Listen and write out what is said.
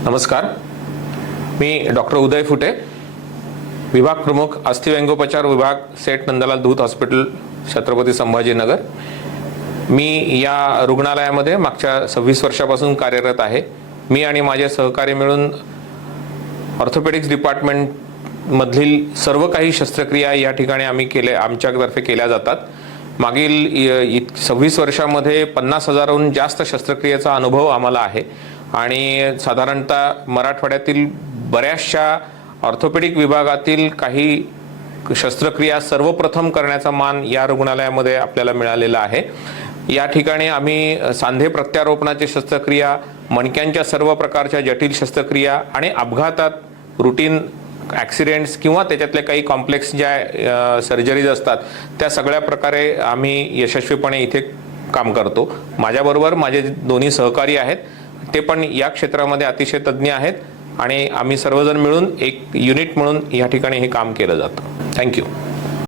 नमस्कार, मी डॉक्टर उदय फुटे, विभाग प्रमुख अस्थिव्यंगोपचार विभाग, सेठ नंदलाल धूत हॉस्पिटल, छत्रपती संभाजीनगर। मी या रुग्णालयामध्ये मागच्या 26 वर्षापासून कार्यरत आहे। मी आणि माझे सहकारी मिळून ऑर्थोपेडिक्स डिपार्टमेंट मधील सर्व काही शस्त्रक्रिया या ठिकाणी आमच्यातर्फे केल्या जातात। मागील 26 वर्षामध्ये 50,000हून जास्त शस्त्रक्रियेचा अनुभव आम्हाला आहे आणि साधारणतः मराठवाड्यातील बऱ्याचशा ऑर्थोपेडिक विभागातील काही शस्त्रक्रिया सर्वप्रथम करण्याचा मान या रुग्णालयामध्ये आपल्याला मिळालेला आहे। या ठिकाणी आम्ही सांधे प्रत्यारोपणाची शस्त्रक्रिया, मणक्यांच्या सर्व प्रकारच्या जटिल शस्त्रक्रिया आणि अपघातात रूटीन ॲक्सिडेंट्स किंवा त्याच्यातले काही कॉम्प्लेक्स ज्या सर्जरीज असतात त्या सगळ्या प्रकारे आम्ही यशस्वीपणे इथे काम करतो। माझ्याबरोबर माझे दोन्ही सहकारी आहेत, ते पण या क्षेत्रामध्ये अतिशय तज्ञ आहेत आणि आम्ही सर्वजण मिळून एक युनिट म्हणून या ठिकाणी हे काम केलं जातं। थँक्यू।